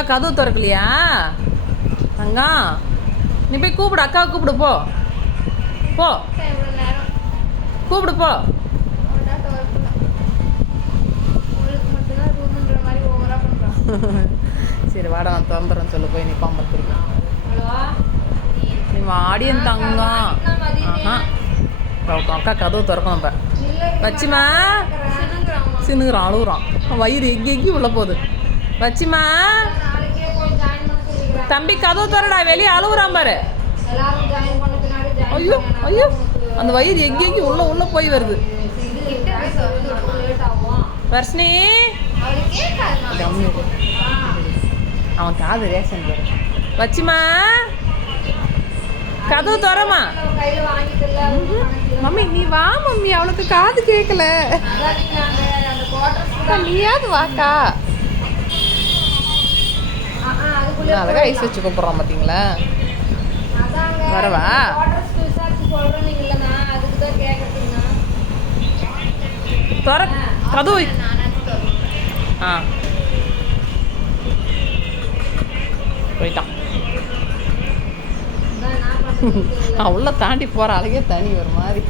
அக்கா கதவு திறக்கலையா தங்கம்? நீ போய் கூப்பிடு, அக்காவை கூப்பிடு, போ போ கூப்பிடு போ. சரி வாடா, நான் திறந்துறேன்னு சொல்லு. போய் நிற்பான் பார்த்துருக்கேன். நீ வாடியன் தங்கம். ஆஹா அக்கா கதவு திறக்கணும். இப்போ வச்சுமா சின்னுங்கிறான், அழுகுறான். வயிறு எங்கி உள்ள போகுது. வச்சுமா தம்பி கதவு திறடா, வெளியே அழுகுறான் பாரு. ஐயோ ஐயோ, அந்த வயிறு எங்கி உள்ள போய் வருது. வர்ஷினி அவன் காது ரேஷன் பாரு. வச்சுமா கதவு திறமா. மம்மி நீ வா மம்மி, அவளுக்கு காது கேட்கல. நீயாவது வாக்கா. அழகா ஐஸ் வச்சு கூப்பிட்றான் பார்த்தீங்களா. வரவா திற கதவு. ஆ போயிட்டான். உள்ள தாண்டி போகிற அழகே தனி ஒரு மாதிரி.